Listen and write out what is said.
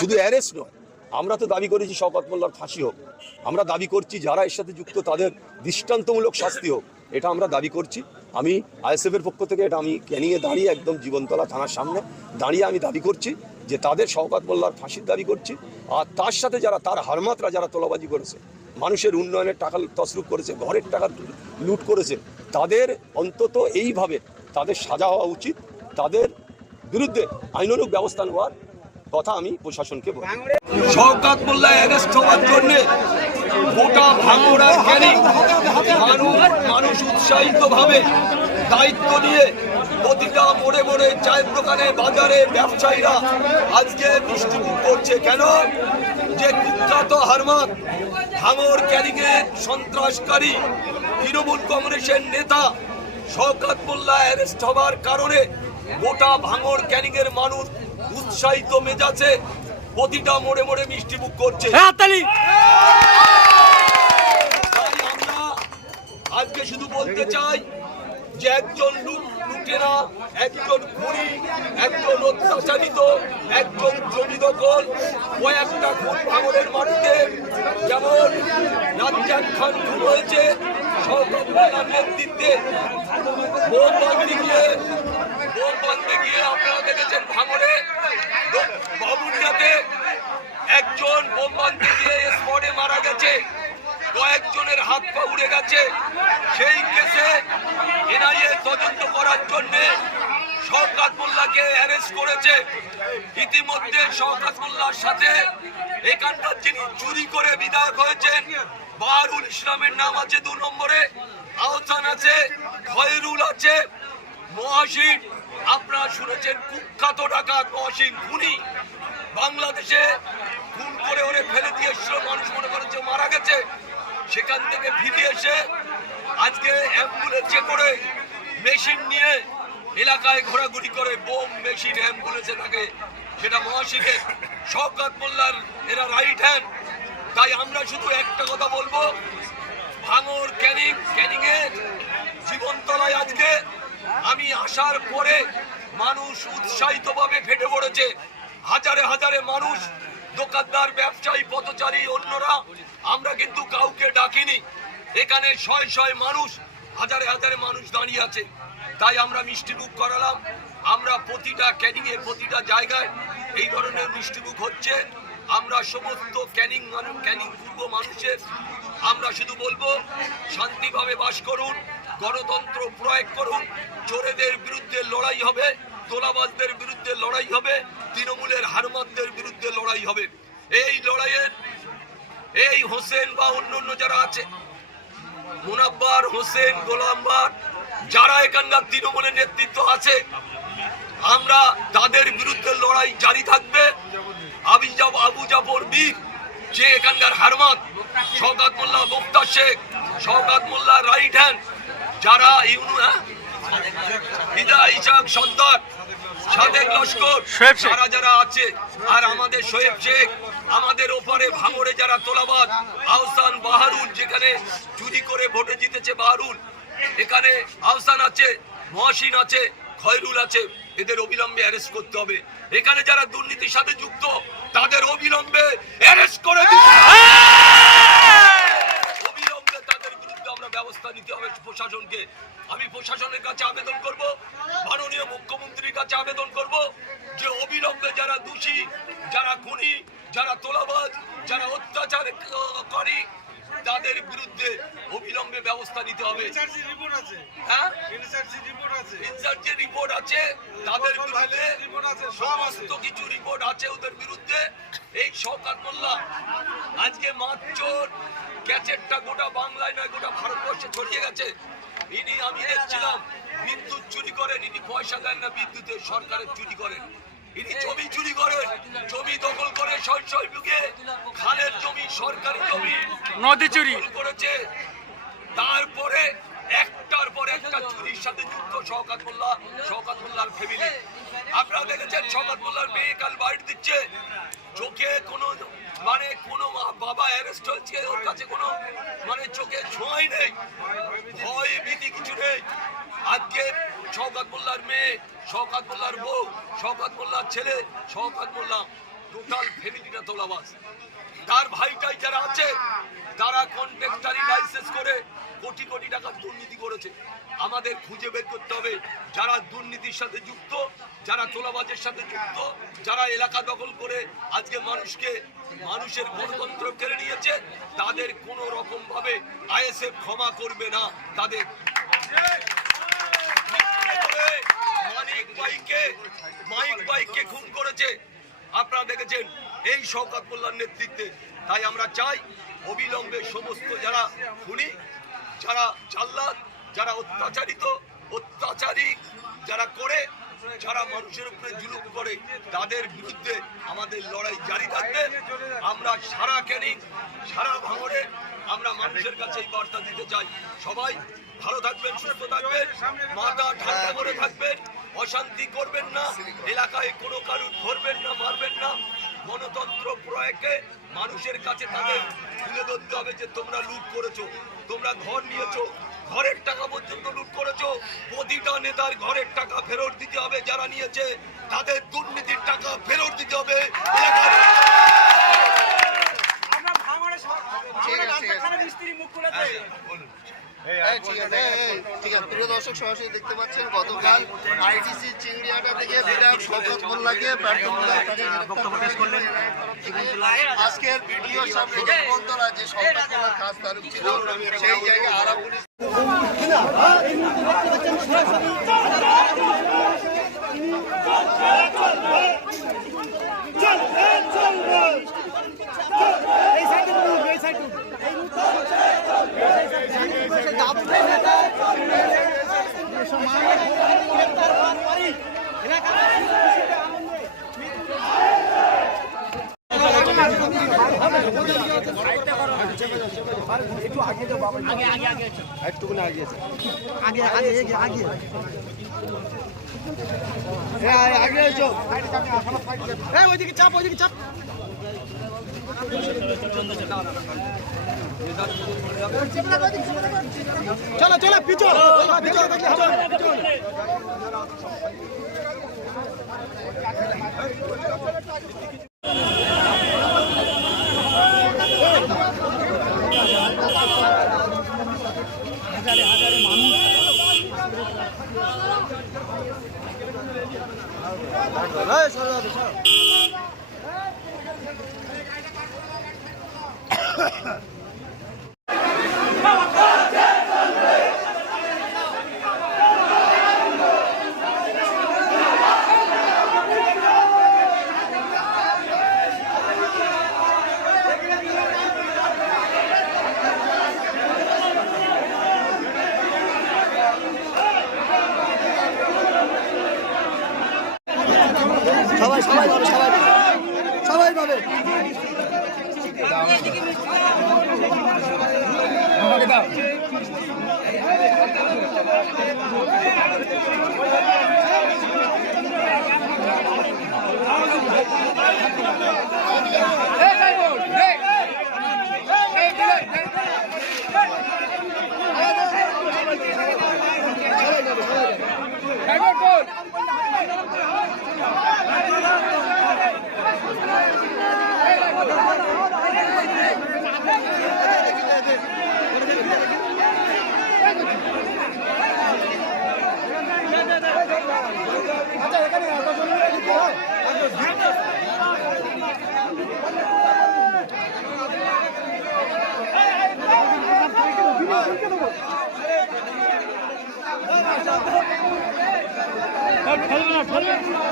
শুধু অ্যারেস্ট নয়, আমরা তো দাবি করেছি শওকত মোল্লার ফাঁসি হোক। আমরা দাবি করছি যারা এর সাথে যুক্ত তাদের দৃষ্টান্তমূলক শাস্তি হোক, এটা আমরা দাবি করছি। আমি আইএসএফের পক্ষ থেকে এটা আমি ক্যানিংয়ে দাঁড়িয়ে একদম জীবনতলা থানার সামনে দাঁড়িয়ে আমি দাবি করছি যে তাদের শওকত মোল্লার ফাঁসির দাবি করছি। আর তার সাথে যারা তার হারমাতরা যারা তোলাবাজি করেছে, মানুষের উন্নয়নের টাকা তসরুপ করেছে, ঘরের টাকা লুট করেছে, তাদের অন্তত এইভাবে তাদের সাজা হওয়া উচিত। তাদের বিরুদ্ধে আইনানুগ ব্যবস্থা নেওয়ার কথা আমি প্রশাসনকে বলি। শওকত মোল্লা অ্যারেস্ট হওয়ার জন্য গোটা ভাঙড়ার ক্যানিং মানুষ উৎসাহিতভাবে দায়িত্ব নিয়ে প্রতিটা মোড়ে মোড়ে চায়ের দোকানে বাজারে ব্যবসায়ীরা আজকে মিষ্টিমুখ করছে। কেন? যে কুখ্যাত হারমাত ভাঙড় ক্যানিংয়ে সন্ত্রাসকারী তৃণমূল কংগ্রেসের নেতা শওকত মোল্লা অ্যারেস্ট হওয়ার কারণে গোটা ভাঙড় ক্যানিংয়ের মানুষ উৎসাহিত মেজাজে প্রতিটা মোড়ে মোড়ে মিষ্টিমুখ করছে। আমরা আজকে শুধু বলতে চাই যে একজন লুটেরা, একজন খুনি, একজন অত্যাচারিত, একজন জমি দখল, কয়েকটা খুন ভাঙড়ের মাটিতে যেমন রাজ্জাক খান খুন হয়েছে শওকত মোল্লার নেতৃত্বে। বোম বাঁধতে গিয়ে আপনারা দেখেছেন ভাঙড়ে বাবুনিয়াতে একজন বোম বাঁধতে গিয়ে স্পটে মারা গেছে, কয়েকজনের হাত পা উড়ে গেছে। সেই কেসে এনআইএ তদন্ত করার জন্য শওকত মোল্লাকে অ্যারেস্ট করেছে। ইতিমধ্যে শওকত মোল্লার সাথে এখানকার যিনি চুরি করে বিধায়ক হয়েছেন বাহারুল ইসলামের নাম আছে 2 নম্বরে, আহসান আছে, খয়রুল আছে, মহাসিন আপনারা শুনেছেন কুখ্যাত ডাকাত মহাসিন খুনি, বাংলাদেশে খুন করে ওরে ফেলে দিয়ে এসেছিল, মানুষ মনে করেছে মারা গেছে। সেখান থেকে ফিরে এসে আজকে অ্যাম্বুলেন্সে করে মেশিন নিয়ে এলাকায় ঘোরাঘুরি করে বোম মেশিন অ্যাম্বুলেন্সে থাকে, সেটা মহাসিনের শওকত মোল্লার এরা রাইট হ্যান্ড। তাই আমরা শুধু একটা কথা বলবো, ভাঙড় ক্যানিংয়ে জীবনতলায় আজকে আমি আসার পরে মানুষ উৎসাহিত ভাবে ফেটে পড়েছে। হাজারে হাজারে মানুষ, দোকানদার, ব্যবসায়ী, পথচারী, অন্যরা, আমরা কিন্তু কাউকে ডাকিনি। এখানে শয়ে শয়ে মানুষ, হাজারে হাজারে মানুষ দাঁড়িয়ে আছে। তাই আমরা মিষ্টিমুখ করালাম। আমরা প্রতিটা ক্যানিংয়ে প্রতিটা জায়গায় এই ধরনের মিষ্টিমুখ হচ্ছে। আমরা সমস্ত ক্যানিং পূর্ব মানুষের আমরা শুধু বলবো শান্তিভাবে বাস করুন, গণতন্ত্র প্রয়োগ করুন, চোরেদের বিরুদ্ধে লড়াই হবে, তোলাবাজদের বিরুদ্ধে লড়াই হবে, তৃণমূলের হারমাতদের বিরুদ্ধে লড়াই হবে। এই লড়াইয়ের এই হোসেন বা অন্য যারা আছে, মুনাব্বার, হোসেন, গোলামবার, যারা এখানকার তৃণমূলের নেতৃত্ব আছে, আমরা তাদের বিরুদ্ধে লড়াই জারি থাকবে। আবু জাফর বীর যে এখানকার হারমাত, শওকত মোল্লা, মুক্তার শেখ, শওকত মোল্লা রাইট হ্যান্ড, যারা ইসাক সর্দার, সাদেক লস্কর, যারা আছে, আর আমাদের শোয়েব শেখ, আমাদের ওপারে ভাঙড়ে যারা তোলাবাদ, আহসান, বাহারুল, যেখানে চুরি করে ভোটে জিতেছে বাহারুল, এখানে আহসান আছে, মহাসিন আছে, খয়রুল আছে, এদের অবিলম্বে অ্যারেস্ট করতে হবে। এখানে যারা দুর্নীতির সাথে যুক্ত তাদের অবিলম্বে অ্যারেস্ট করে দিতে হবে। অবিলম্বে তাদের বিরুদ্ধে আমরা ব্যবস্থা নিতে হবে প্রশাসনকে। আমি প্রশাসনের কাছে আবেদন করব, মাননীয় মুখ্যমন্ত্রীর কাছে আবেদন করব যে অবিলম্বে যারা দোষী, যারা খুনি, যারা তোলাবাজ, যারা অত্যাচারকারী, তাদের বিরুদ্ধে অবিলম্বে ব্যবস্থা নিতে হবে। হ্যাঁ, ইনসার্জের রিপোর্ট আছে, তাদের বিরুদ্ধে সমস্ত কিছু রিপোর্ট আছে ওদের বিরুদ্ধে। এই শওকত মোল্লা আজকে মারচোর ক্যাচেটটা গোটা বাংলায় নয় গোটা ভারতবর্ষে ছড়িয়ে গেছে। ইনি, আমি দেখছিলাম, বিদ্যুৎ চুরি করেন, ইনি পয়সা দেন না, বিদ্যুতের সরকারের চুরি করেন, ইনি জমি চুরি করেন, জমি দখল করে শয় বিঘে খালের জমি, সরকারি জমি নদী চুরি করেছে। তারপরে একটার পর একটা চুরির সাথে যুক্ত শওকত মোল্লার ফ্যামিলি। আপনারা দেখেছেন শওকত মোল্লার মেয়ে কাল বাইট দিচ্ছে, চোখে কোনো কোনো বাবা অ্যারেস্ট হচ্ছে, ওর কাছে কোনো চোখে ছোঁয়াই নেই, ভয় ভীতি কিছু নেই। আজকে শওকত মোল্লার মেয়ে, শওকত মোল্লার বউ, শওকত মোল্লার ছেলে, শওকত মোল্লা টোটাল ফ্যামিলিটা তোলাবাস। তার ভাইটাই যারা আছে তারা কন্ট্রাক্টরি লাইসেন্স করে কোটি কোটি টাকার দুর্নীতি করেছে। আমাদের খুঁজে বের করতে হবে যারা দুর্নীতির সাথে যুক্ত, যারা তোলাবাজের সাথে যুক্ত, যারা এলাকা দখল করে আজকে মানুষের গণতন্ত্র কেড়ে নিয়েছে, তাদের কোন রকম ভাবে আইএসএফ ক্ষমা করবে না। তাদের মাইক ভাইকে খুন করেছে, আপনারা দেখেছেন এই শওকত মোল্লার নেতৃত্বে। তাই আমরা চাই অবিলম্বে সমস্ত যারা খুনি, যারা জাল্লাদ, যারা অত্যাচারী যারা করে, যারা মানুষের উপরে জুলুম করে, তাদের বিরুদ্ধে আমাদের লড়াই জারি থাকবে। আমরা সারা ক্যানিং, সারা ভাঙড়ে আমরা মানুষের কাছে এই বার্তা দিতে চাই, সবাই ভালো থাকবেন, সুস্থ থাকবেন, মাথা ঠান্ডা করে থাকবেন, অশান্তি করবেন না, এলাকায় কোনো কারণ ধরবেন না, মারবেন না। গণতন্ত্র প্রয়োগে মানুষের কাছে তাদের তুলে ধরতে হবে যে তোমরা লুট করেছো, তোমরা ঘর নিয়েছো, ঘরের টাকা পর্যন্ত লুট করেছো। প্রতিটা নেতার ঘরের টাকা ফেরত দিতে হবে, যারা নিয়েছে তাদের দুর্নীতির টাকা ফেরত দিতে হবে। ঠিক আছে, প্রিয় দর্শক, সরাসরি দেখতে পাচ্ছেন গতকাল আইটিসি চিংড়িয়াটা থেকে বিধায়ক শওকত মোল্লাকে আজকের ভিডিওর সামনে বন্ধরা যে শওকত মোল্লার কাজ তালুক ছিল সেই জায়গায় আরা পুলিশ ওইদিকে চাপ, ওইদিকে চাপ। চলো চলো পিছন, হাজারে মানুষ সবাই পাবে, সবাই পাবে। খেলবে না